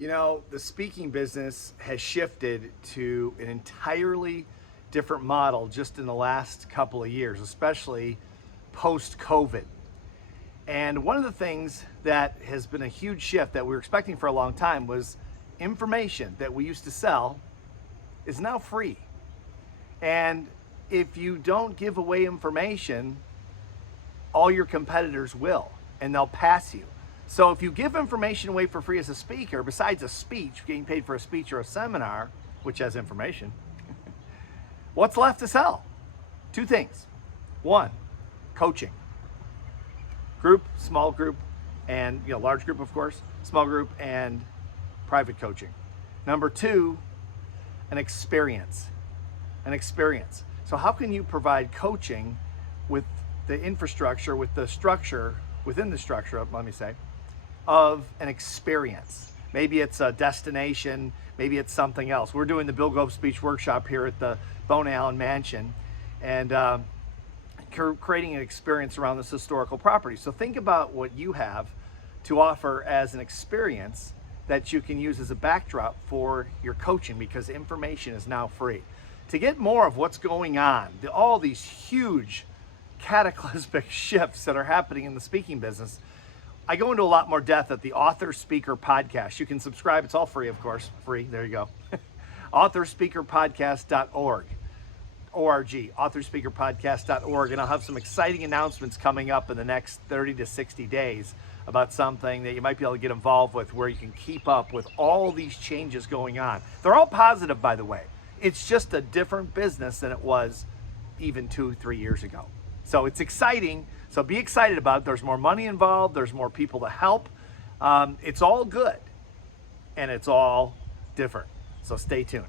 You know, the speaking business has shifted to an entirely different model just in the last couple of years, especially post-COVID. And one of the things that has been a huge shift that we were expecting for a long time was information that we used to sell is now free. And if you don't give away information, all your competitors will, and they'll pass you. So if you give information away for free as a speaker, besides a speech, getting paid for a speech or a seminar, which has information, what's left to sell? Two things. One, coaching. Group, small group, and large group, of course, small group and private coaching. Number two, an experience. An experience. So how can you provide coaching with the infrastructure, with the structure, within the structure, let me say, of an experience? Maybe it's a destination, maybe it's something else. We're doing the Bill Globe Speech Workshop here at the Bone Allen Mansion, and creating an experience around this historical property. So think about what you have to offer as an experience that you can use as a backdrop for your coaching, because information is now free. To get more of what's going on, all these huge cataclysmic shifts that are happening in the speaking business, I go into a lot more depth at the Author Speaker Podcast. You can subscribe. It's all free, of course. Free. There you go. AuthorSpeakerPodcast.org. AuthorSpeakerPodcast.org. And I'll have some exciting announcements coming up in the next 30 to 60 days about something that you might be able to get involved with, where you can keep up with all these changes going on. They're all positive, by the way. It's just a different business than it was even 2-3 years ago. So it's exciting. So be excited about it. There's more money involved. There's more people to help. It's all good, and it's all different. So stay tuned.